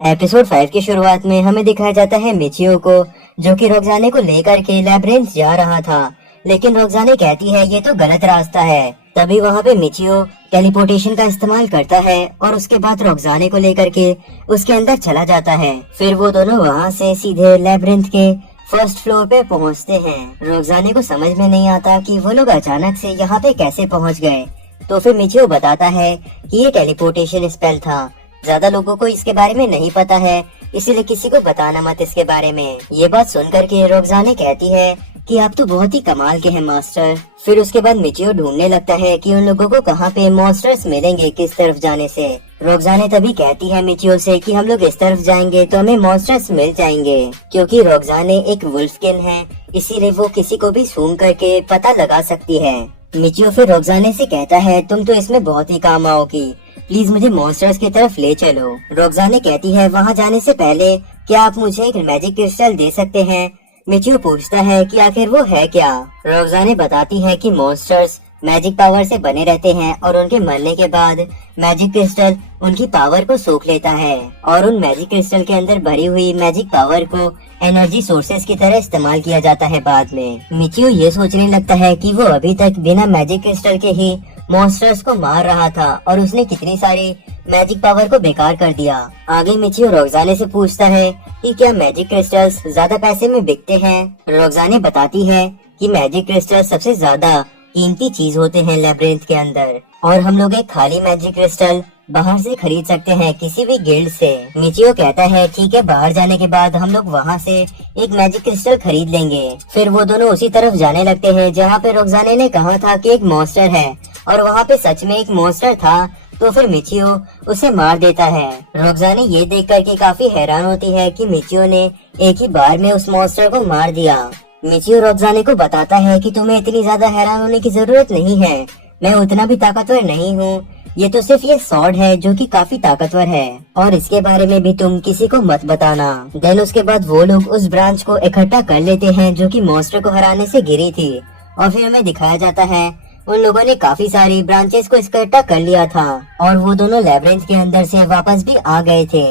Episode 5 की शुरुआत में हमें दिखाया जाता है मिचियो को, जो कि रोक्साने को लेकर के लैब्रिंथ जा रहा था, लेकिन रोक्साने कहती है ये तो गलत रास्ता है। तभी वहाँ पे मिचियो टेलीपोर्टेशन का इस्तेमाल करता है और उसके बाद रोक्साने को लेकर के उसके अंदर चला जाता है। फिर वो दोनों वहाँ से सीधे लैब्रिंथ के फर्स्ट फ्लोर पे पहुँचते हैं। रोक्साने को समझ में नहीं आता कि वो लोग अचानक से यहाँ पे कैसे पहुँच गए। तो फिर मिचियो बताता है कि ये टेलीपोर्टेशन स्पेल था, ज्यादा लोगों को इसके बारे में नहीं पता है, इसीलिए किसी को बताना मत इसके बारे में। ये बात सुनकर के रोक्साने कहती है कि आप तो बहुत ही कमाल के हैं मास्टर। फिर उसके बाद मिचियो ढूंढने लगता है कि उन लोगों को कहाँ पे मॉन्स्टर्स मिलेंगे, किस तरफ जाने से। रोक्साने तभी कहती है मिचियो से कि हम लोग इस तरफ जाएंगे तो हमें मॉन्स्टर्स मिल जाएंगे, क्योंकि रोक्साने एक वुल्फकिन है, इसीलिए वो किसी को भी सूंघ करके पता लगा सकती है। मिचियो फिर रोक्साने से कहता है तुम तो इसमें बहुत ही काम आओगी, प्लीज मुझे मॉन्स्टर्स की तरफ ले चलो। रोक्साने कहती है वहाँ जाने से पहले क्या आप मुझे एक मैजिक क्रिस्टल दे सकते हैं। मिचियो पूछता है कि आखिर वो है क्या। रोक्साने बताती है कि मॉन्स्टर्स मैजिक पावर से बने रहते हैं और उनके मरने के बाद मैजिक क्रिस्टल उनकी पावर को सोख लेता है और उन मैजिक क्रिस्टल के अंदर भरी हुई मैजिक पावर को एनर्जी सोर्सेस की तरह इस्तेमाल किया जाता है बाद में। मिचियो ये सोचने लगता है कि वो अभी तक बिना मैजिक क्रिस्टल के ही मॉन्स्टर्स को मार रहा था और उसने कितनी सारी मैजिक पावर को बेकार कर दिया। आगे मिचियो रोक्साने से पूछता है कि क्या मैजिक क्रिस्टल्स ज्यादा पैसे में बिकते हैं। रोक्साने बताती है कि मैजिक क्रिस्टल सबसे ज्यादा कीमती चीज होते हैं लैब्रिंथ के अंदर, और हम लोग एक खाली मैजिक क्रिस्टल बाहर से खरीद सकते हैं किसी भी गिल्ड से। मिचियो कहता है ठीक है, बाहर जाने के बाद हम लोग वहाँ से एक मैजिक क्रिस्टल खरीद लेंगे। फिर वो दोनों उसी तरफ जाने लगते हैं जहाँ पे रोक्साने ने कहा था कि एक मॉन्स्टर है, और वहाँ पे सच में एक मॉन्स्टर था। तो फिर मिचियो उसे मार देता है। रोक्साने ये देख करके काफी हैरान होती है कि मिचियो ने एक ही बार में उस मॉन्स्टर को मार दिया। मिचियो रोक्साने को बताता है कि तुम्हें इतनी ज्यादा हैरान होने की जरूरत नहीं है, मैं उतना भी ताकतवर नहीं हूँ, ये तो सिर्फ ये स्वॉर्ड है जो कि काफी ताकतवर है, और इसके बारे में भी तुम किसी को मत बताना। देन उसके बाद वो लोग उस ब्रांच को इकट्ठा कर लेते हैं जो कि मॉन्स्टर को हराने से गिरी थी, और फिर हमें दिखाया जाता है उन लोगों ने काफी सारी ब्रांचेस को इकट्ठा कर लिया था और वो दोनों लैब्रिंथ के अंदर से वापस भी आ गए थे।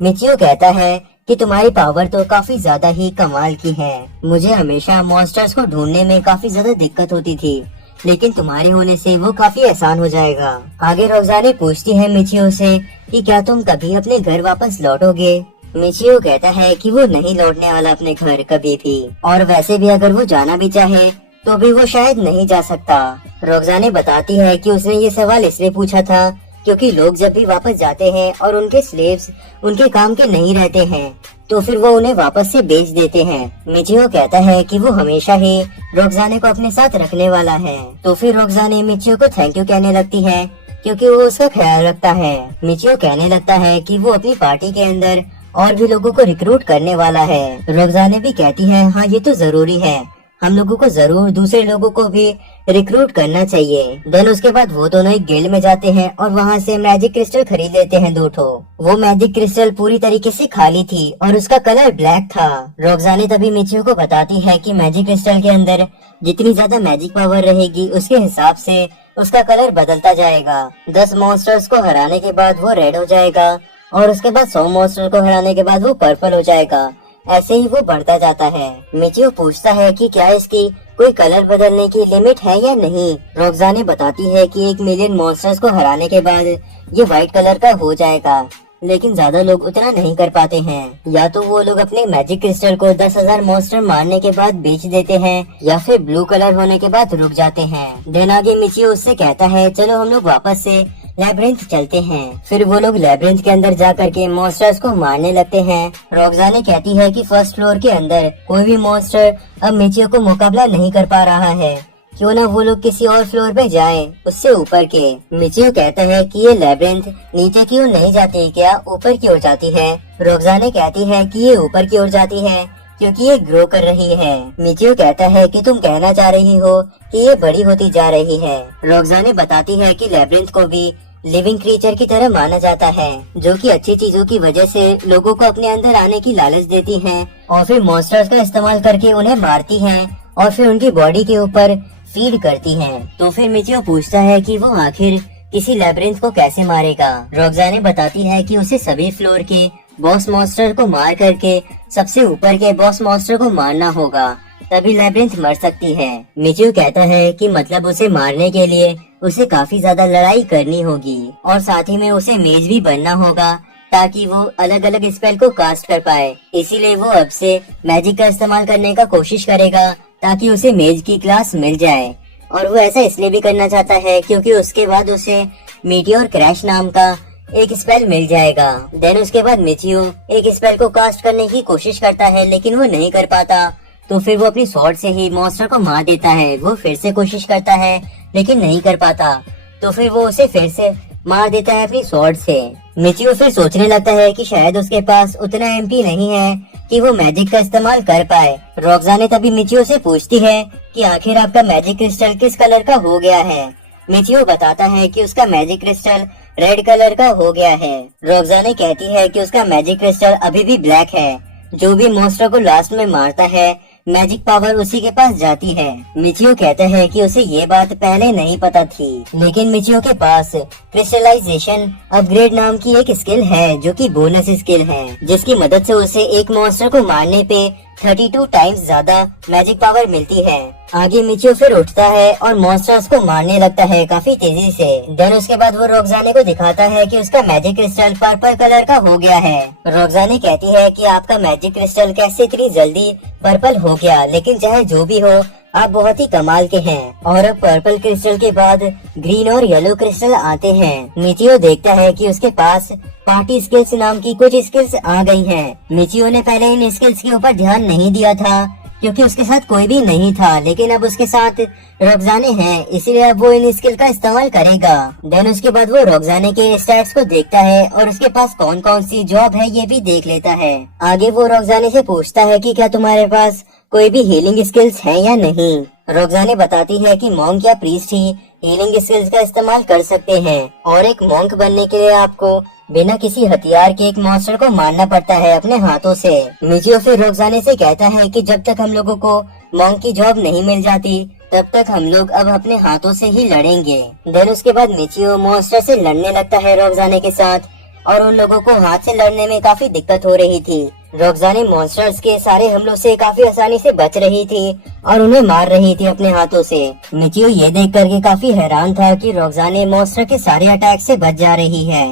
मिचियो कहता है कि तुम्हारी पावर तो काफी ज्यादा ही कमाल की है, मुझे हमेशा मॉन्स्टर्स को ढूंढने में काफी ज्यादा दिक्कत होती थी, लेकिन तुम्हारे होने से वो काफी आसान हो जाएगा। आगे रोक्साने पूछती है मिचियो से कि क्या तुम कभी अपने घर वापस लौटोगे। मिचियो कहता है कि वो नहीं लौटने वाला अपने घर कभी भी, और वैसे भी अगर वो जाना भी चाहे तो भी वो शायद नहीं जा सकता। रोक्साने बताती है कि उसने ये सवाल इसलिए पूछा था क्योंकि लोग जब भी वापस जाते हैं और उनके स्लेव्स उनके काम के नहीं रहते हैं तो फिर वो उन्हें वापस से बेच देते हैं। मिचियो कहता है कि वो हमेशा ही रोक्साने को अपने साथ रखने वाला है। तो फिर रोक्साने मिचियो को थैंक यू कहने लगती है क्योंकि वो उसका ख्याल रखता है। मिचियो कहने लगता है कि वो अपनी पार्टी के अंदर और भी लोगों को रिक्रूट करने वाला है। रोक्साने भी कहती है हाँ ये तो जरूरी है, हम लोगों को जरूर दूसरे लोगों को भी रिक्रूट करना चाहिए। देन उसके बाद वो दोनों एक गिल्ड में जाते हैं और वहाँ से मैजिक क्रिस्टल खरीद लेते हैं 2 ठो। वो मैजिक क्रिस्टल पूरी तरीके से खाली थी और उसका कलर ब्लैक था। रोक्साने तभी मिचियो को बताती है कि मैजिक क्रिस्टल के अंदर जितनी ज्यादा मैजिक पावर रहेगी उसके हिसाब से उसका कलर बदलता जाएगा। 10 मॉन्स्टर्स को हराने के बाद वो रेड हो जाएगा और उसके बाद 100 मॉन्स्टर को हराने के बाद वो पर्पल हो जाएगा। ऐसे ही वो बढ़ता जाता है। मिचियो पूछता है कि क्या इसकी कोई कलर बदलने की लिमिट है या नहीं। रोक्साने बताती है कि 1 मिलियन मॉन्स्टर्स को हराने के बाद ये व्हाइट कलर का हो जाएगा, लेकिन ज्यादा लोग उतना नहीं कर पाते हैं। या तो वो लोग अपने मैजिक क्रिस्टल को 10,000 मॉन्स्टर मारने के बाद बेच देते हैं या फिर ब्लू कलर होने के बाद रुक जाते हैं। देन आगे मिचियो उससे कहता है चलो हम लोग वापस से लैब्रिंथ चलते हैं। फिर वो लोग लैब्रिंथ के अंदर जा करके मॉन्स्टर्स को मारने लगते हैं। रोक्साने कहती है कि फर्स्ट फ्लोर के अंदर कोई भी मॉन्स्टर अब मिचियो को मुकाबला नहीं कर पा रहा है, क्यों ना वो लोग किसी और फ्लोर पे जाएं, उससे ऊपर के। मिचियो कहता है कि ये लैब्रिंथ नीचे की ओर नहीं जाती, क्या ऊपर की ओर जाती है। रोक्साने कहती है कि ये ऊपर की ओर जाती है क्योंकि ये ग्रो कर रही है। मिचियो कहता है कि तुम कहना चाह रही हो कि ये बड़ी होती जा रही है। रोक्साने बताती है कि लैब्रिंथ को भी लिविंग क्रीचर की तरह माना जाता है, जो कि अच्छी चीजों की वजह से लोगों को अपने अंदर आने की लालच देती हैं और फिर मॉन्स्टर्स का इस्तेमाल करके उन्हें मारती हैं और फिर उनकी बॉडी के ऊपर फीड करती हैं। तो फिर मिचियो पूछता है कि वो आखिर किसी लैब्रिंथ को कैसे मारेगा। रोक्साने बताती है कि उसे सभी फ्लोर के बॉस मॉन्स्टर को मार करके सबसे ऊपर के बॉस मॉन्स्टर को मारना होगा, तभी लैब्रिंथ मर सकती है। मिचियो कहता है कि मतलब उसे मारने के लिए उसे काफी ज्यादा लड़ाई करनी होगी और साथ ही में उसे मेज भी बनना होगा ताकि वो अलग अलग स्पेल को कास्ट कर पाए। इसीलिए वो अब से मैजिक का इस्तेमाल करने का कोशिश करेगा ताकि उसे मेज की क्लास मिल जाए। और वो ऐसा इसलिए भी करना चाहता है क्योंकि उसके बाद उसे मीटियोर क्रैश नाम का एक स्पेल मिल जाएगा। देन उसके बाद मिचियो एक स्पेल को कास्ट करने की कोशिश करता है लेकिन वो नहीं कर पाता, तो फिर वो अपनी स्वॉर्ड से ही मॉन्स्टर को मार देता है। वो फिर से कोशिश करता है लेकिन नहीं कर पाता, तो फिर वो उसे फिर से मार देता है अपनी स्वॉर्ड से। मिचियो फिर सोचने लगता है कि शायद उसके पास उतना एमपी नहीं है कि वो मैजिक का इस्तेमाल कर पाए। रॉक्साने तभी मिचियो से पूछती है कि आखिर आपका मैजिक क्रिस्टल किस कलर का हो गया है। मिचियो बताता है कि उसका मैजिक क्रिस्टल रेड कलर का हो गया है। रॉक्साने कहती है कि उसका मैजिक क्रिस्टल अभी भी ब्लैक है। जो भी मॉन्स्टर को लास्ट में मारता है मैजिक पावर उसी के पास जाती है। मिचियो कहता है कि उसे ये बात पहले नहीं पता थी, लेकिन मिचियो के पास क्रिस्टलाइजेशन अपग्रेड नाम की एक स्किल है जो कि बोनस स्किल है, जिसकी मदद से उसे एक मॉन्स्टर को मारने पे 32 टाइम्स ज्यादा मैजिक पावर मिलती है। आगे मिचियो फिर उठता है और मॉन्स्टर्स को मारने लगता है काफी तेजी से। देन उसके बाद वो रॉक्साने को दिखाता है कि उसका मैजिक क्रिस्टल पर्पल कलर का हो गया है। रॉक्साने कहती है कि आपका मैजिक क्रिस्टल कैसे इतनी जल्दी पर्पल हो गया, लेकिन चाहे जो भी हो आप बहुत ही कमाल के हैं। और अब पर्पल क्रिस्टल के बाद ग्रीन और येलो क्रिस्टल आते हैं। मिचियो देखता है कि उसके पास पार्टी स्किल्स नाम की कुछ स्किल्स आ गई हैं। मिचियो ने पहले इन स्किल्स के ऊपर ध्यान नहीं दिया था क्योंकि उसके साथ कोई भी नहीं था, लेकिन अब उसके साथ रॉक्साने हैं, इसीलिए अब वो इन स्किल का इस्तेमाल करेगा। देन उसके बाद वो रॉक्साने के स्टैट्स को देखता है और उसके पास कौन कौन सी जॉब है ये भी देख लेता है। आगे वो रॉक्साने से पूछता है कि क्या तुम्हारे पास कोई भी हीलिंग स्किल्स है या नहीं। रॉक्साने बताती है कि मॉन्क या प्रीस्ट ही हीलिंग स्किल्स का इस्तेमाल कर सकते हैं और एक मॉन्क बनने के लिए आपको बिना किसी हथियार के एक मॉन्स्टर को मारना पड़ता है अपने हाथों से। मिचियो फिर रॉक्साने से कहता है कि जब तक हम लोगों को मॉन्क की जॉब नहीं मिल जाती तब तक हम लोग अब अपने हाथों से ही लड़ेंगे। देन उसके बाद मिचियो मॉन्स्टर से लड़ने लगता है रॉक्साने के साथ, और उन लोगों को हाथ से लड़ने में काफी दिक्कत हो रही थी। रॉक्साने मॉन्स्टर्स के सारे हमलों से काफी आसानी से बच रही थी और उन्हें मार रही थी अपने हाथों से। मिचियो ये देख करके काफी हैरान था कि रॉक्साने मॉन्स्टर के सारे अटैक से बच जा रही है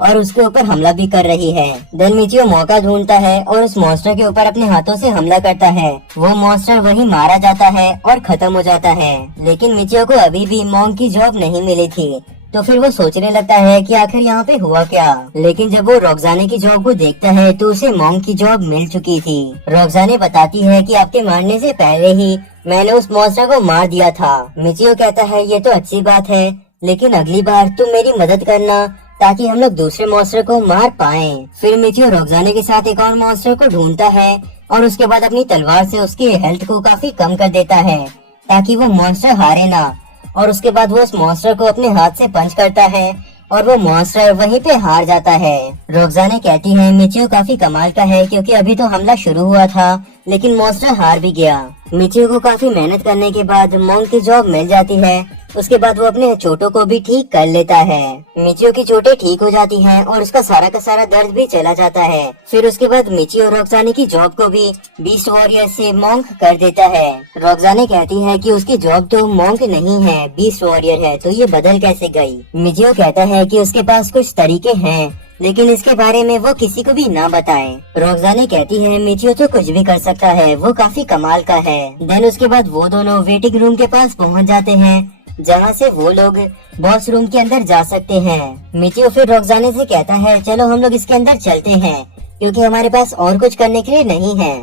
और उसके ऊपर हमला भी कर रही है। देन मिचियो मौका ढूंढता है और उस मॉन्स्टर के ऊपर अपने हाथों से हमला करता है। वो मॉन्स्टर वहीं मारा जाता है और खत्म हो जाता है, लेकिन मिचियो को अभी भी मॉन्क की जॉब नहीं मिली थी, तो फिर वो सोचने लगता है कि आखिर यहाँ पे हुआ क्या। लेकिन जब वो रॉक्साने की जॉब को देखता है तो उसे मॉन्क की जॉब मिल चुकी थी। रॉक्साने बताती है कि आपके मारने से पहले ही मैंने उस मॉन्स्टर को मार दिया था। मिचियो कहता है ये तो अच्छी बात है, लेकिन अगली बार तुम मेरी मदद करना ताकि हम लोग दूसरे मॉन्स्टर को मार पाएं। फिर मिचियो रॉक्साने के साथ एक और मॉन्स्टर को ढूंढता है और उसके बाद अपनी तलवार से उसकी हेल्थ को काफी कम कर देता है ताकि वो मॉन्स्टर हारे ना। और उसके बाद वो उस मॉन्स्टर को अपने हाथ से पंच करता है और वो मॉन्स्टर वहीं पे हार जाता है। रॉक्साने कहती है मिचियो काफी कमाल का है क्योंकि अभी तो हमला शुरू हुआ था लेकिन मॉन्स्टर हार भी गया। मिचियो को काफी मेहनत करने के बाद मॉन्क की जॉब मिल जाती है। उसके बाद वो अपने चोटों को भी ठीक कर लेता है। मिचियो की चोटें ठीक हो जाती हैं और उसका सारा का सारा दर्द भी चला जाता है। फिर उसके बाद मिचियो रॉक्साने की जॉब को भी बीस्ट वॉरियर से मॉन्क कर देता है। रॉक्साने कहती है कि उसकी जॉब तो मॉन्क नहीं है, बीस्ट वॉरियर है, तो ये बदल कैसे गई। मिचियो कहता है कि उसके पास कुछ तरीके हैं लेकिन इसके बारे में वो किसी को भी ना बताए। रॉक्साने कहती है मिचियो तो कुछ भी कर सकता है, वो काफी कमाल का है। देन उसके बाद वो दोनों वेटिंग रूम के पास पहुंच जाते हैं जहाँ से वो लोग बॉस रूम के अंदर जा सकते हैं। मिचियो फिर रॉक्साने से कहता है चलो हम लोग इसके अंदर चलते हैं क्योंकि हमारे पास और कुछ करने के लिए नहीं है।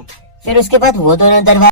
फिर उसके बाद वो दोनों दरवाजे